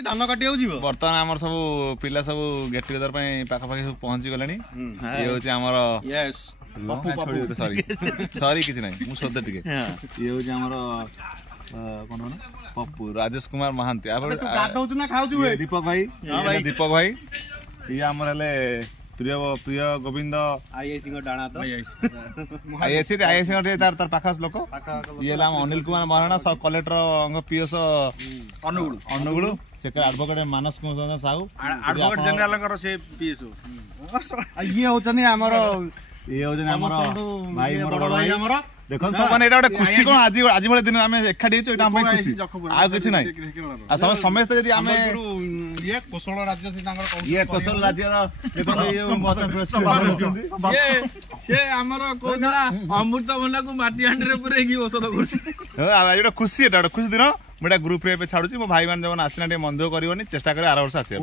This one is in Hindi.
धान काटी बर्तमान आमर सब पिला सब गेट टुगेदर पाखापाखि सब पहुंची गले ये हूँ आमर सॉरी किसी नहीं मुझे सोधे टे ये हूँ आमर कौन पप्पू राजेश कुमार महांती दीपक भाई ये आमर प्रिय प्रिय गोविंद आईआईसी डाणा तो आईआईसी तार पाखास लोक ये अनिल कुमार महाराणा सब कलेक्टर पीएस अनुगुड़ से एडवोकेट मानस कुमार साहू एडवोकेट जनरल से पीएस ये होचनी हमर ये होचनी हमर भाई बड़ भाई हमर देखो माने एटा खुशी कोन आज आज भले दिन आमे एखाडी छु एटा हम खुशी आ किछ नै आ समस्त यदि आमे ये कोसळ राज्य से तांगर कहू ये कोसळ राज्य देखो ये से हमर कोदला अमृत भला को माटी हांडी रे पुरै की औषध करछ एटा खुशी दिन मेटा ग्रुप रे पे छाडुची मो भाई मान जवन आसिना मन दुख करिवनी चेष्टा करे 8 वर्ष आसे।